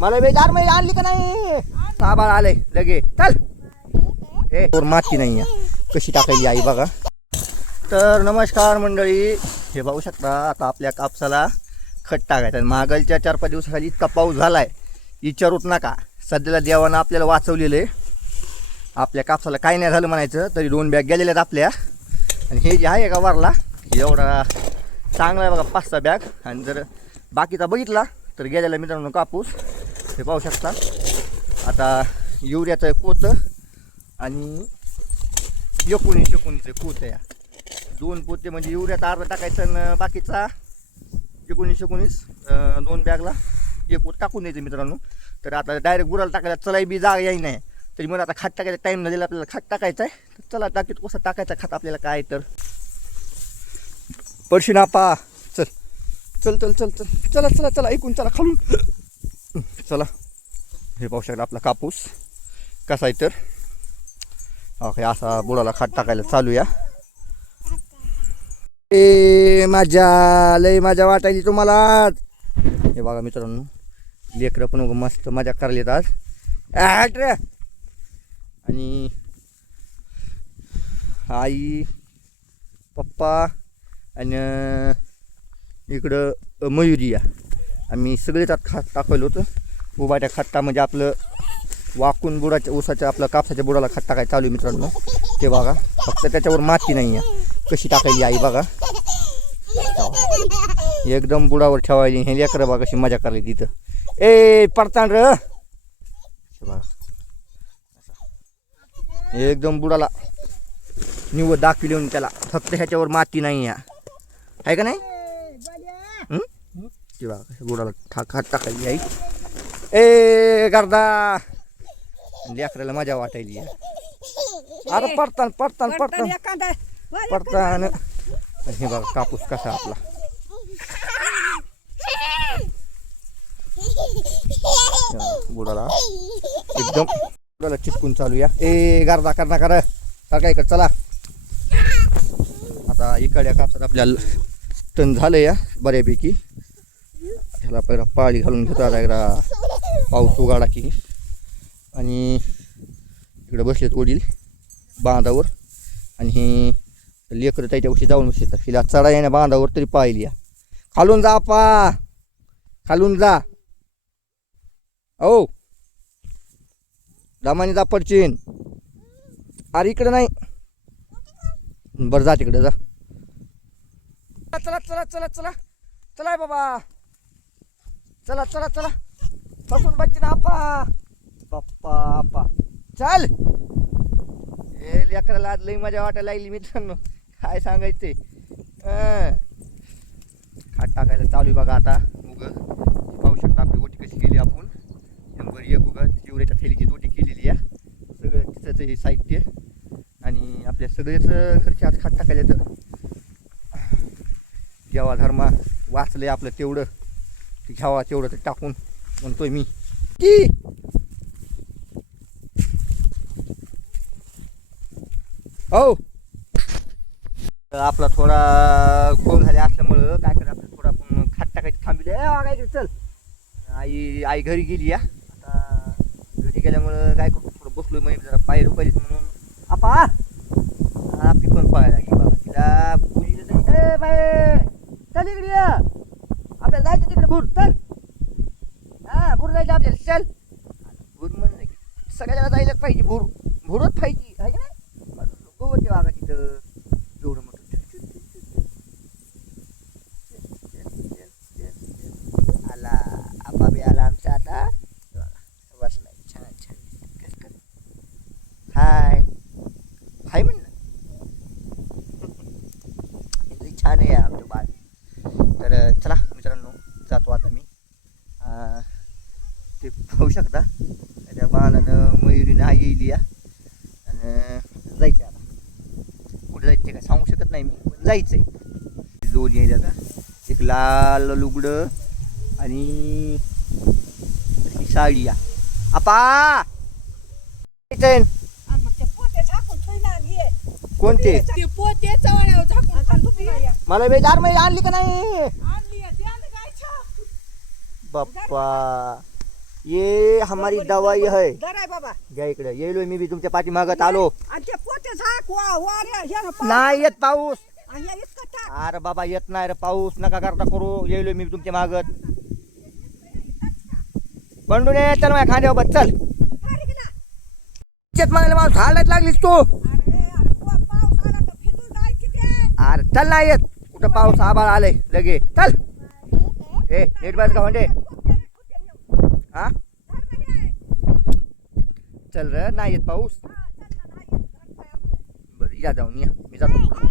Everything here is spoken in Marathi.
मला बेजारमध्ये आणली का नाही? साबाळ आले लगे. चल. ए तोर माती नाही आहे. कशी टाकायची आई बघा. तर नमस्कार मंडळी. हे पाहू शकता आता आपल्या कापसाला खत टाकायचं. आणि मागलच्या चार पाच दिवसाखाली इतका पाऊस झालाय. विचारूत नका. सध्याला देवानं आपल्याला वाचवलेलं आहे आपल्या कापसाला काय नाही झालं म्हणायचं तरी दोन बॅग गेलेल्या आहेत आपल्या. आणि हे जे आहे का वरला हे एवढा चांगला आहे बघा पाच सहा बॅग. आणि जर बाकीचा बघितला तर गेलेला मित्रांनो कापूस. हे पाहू शकता. आता युरियाचं पोतं आणि एकोणीस एकोणीसचं पोतं या दोन पोते म्हणजे युरियाचा अर्धा टाकायचं आणि बाकीचा एकोणीस एकोणीस दोन बॅगला एक पोत टाकून द्यायचं मित्रांनो. तर आता डायरेक्ट गुराला टाकायला चलाई बी जागा याय नाही. तरी मला आता खात टाकायचा टाईम न दिला आपल्याला खात टाकायचा आहे. तर चला टाकीत कसं टाकायचा खात आपल्याला काय तर. पडशी नापा चल. चल चल चल चल. चला चला चला ऐकून चला खालून. चला हे पाहू शकता आपला कापूस कसा आहे तर. ओके असा बुडाला खाट टाकायला चालू या. ए माझ्या लय माझ्या वाटायची तुम्हाला हे बघा मित्रांनो लेकरं पण उगा मस्त मजा करायला आज. ॲट रे. आणि आई पप्पा आणि इकडं मयुरी या. आम्ही सगळेच आत खात टाकलं होतं. उभाट्या खट्टा म्हणजे आपलं वाकून बुडाच्या ऊसाच्या आपलं कापसाच्या बुडाला खत टाकायचं चालू आहे मित्रांनो. ते बघा. फक्त त्याच्यावर माती नाही आहे. कशी टाकायची आई बघा. एकदम बुडावर ठेवायची. हे लेकरं बघा कशी मजा करायची तिथं. ए पडतान र. बघा. एकदम बुडाला. निवड दाखविली होऊन त्याला. फक्त ह्याच्यावर माती नाही आहे. आहे का नाही? ते बघा बुडाला ठाक हात टाकायची आई. ए गर्दा! लेकराला मजा वाटायली. अरे पडतान पडतान पडतान पडतान हे बघा कापूस कसा आपला. बुडाला एकदम बुडाला चिटकून चालू या. ए गर्दा करना कर. सारखा इकडे चला. आता इकडल्या कापसात आपल्याला टन झालं या बऱ्यापैकी. ह्याला पहिला पाळी घालून घेतो आता एकदा. पाऊस उघाडा की. आणि इकडं बसलेत वडील बांधावर. आणि हे लेकरं त्याच्यापाशी जाऊन बसतात हिला चढा येण्या बांधावर तरी पाहिली या. खालून जा पा खालून जा. ओ दामाने जा पडचीन. अरे इकडे नाही. बरं जा तिकडे जा. चला चला चला चला. चला बाबा. चला चला चला. बसून बच्ची ना आपा बाप्पा आपा चल. ए लेकराला आज लई मजा वाटायला लागली मित्रांनो. काय सांगायचे खाट टाकायला चालू आहे बघा आता. उग पाहू शकता आपली ओटी कशी केली आपण. नंबर एक उग चिवऱ्याच्या थैलीची ओटी केलेली आहे. सगळं तिथंच हे साहित्य. आणि आपल्या सगळेच घरचे आज खाट टाकायला तर जेव्हा धर्मा वाचले आपलं तेवढं. घ्यावा तेवढं ते टाकून म्हणतोय मी. की? हो. आपला थोडा गोल झाले असल्यामुळं काय करायचं आपलं थोडा आपण खाट टाकायची थांबली काय चल. आई आई घरी गेली या. आता घरी गेल्यामुळं काय करतो थोडं बसलोय मग जरा पाय रुपायलीच म्हणून. आपा! आपली पण पाहायला लागली बाबा तिला बोलीलं तरी बाय चल इकडे. आपल्याला जायचं तिकडे चल. हा भूर जायचं आपल्याला चल. भूर म्हणजे सगळ्याला जायलाच पाहिजे भूर भूरच पाहिजे आहे का नाही गोवरच्या वागा तिथं एवढं मोठं आला आबा बी आला आमचा आता बसलाय छान छान कसं कर हाय हाय म्हण ना लई छान आहे आमचं बाळ तर चला मित्रांनो जातो आता मी अं, ते पाहू शकता. त्या बाळानं मयुरीनं आई येईल या. आणि जायचं आता. कुठे जायचं काय सांगू शकत नाही मी पण जायचंय. दोन येईल आता. एक लाल लुगडं आणि ही साडी या. आपा! आहे. कोणते? आहे. मला बेजारमध्ये आणली का नाही? आहे. बाप्पा. ये हमारी दवाई है। बाबा. घ्या इकडे. येलोय मी बी तुमच्या पाठीमागत आलो आणि ते पोते झाक वा वाऱ्या ह्यानं पा- नाही येत पाऊस. आणि हे इतकं टाक अरे बाबा येत नाही रे पाऊस. नका करता करू. येलोय मी तुमच्या मागत बंडून ये चल माझ्या खांद्यावर बस चल. अरे की ना. लागलीस तू. अरे अरे पा- पाऊस आला तर फिटून जाय की ते. अरे चल नाही येत. कुठं पाऊस आबाळ आलंय लगे. चल. ए नीट बस का म्हणजे. हा. चल रे नाही येत पाऊस. बरं या जाऊन या मी जातो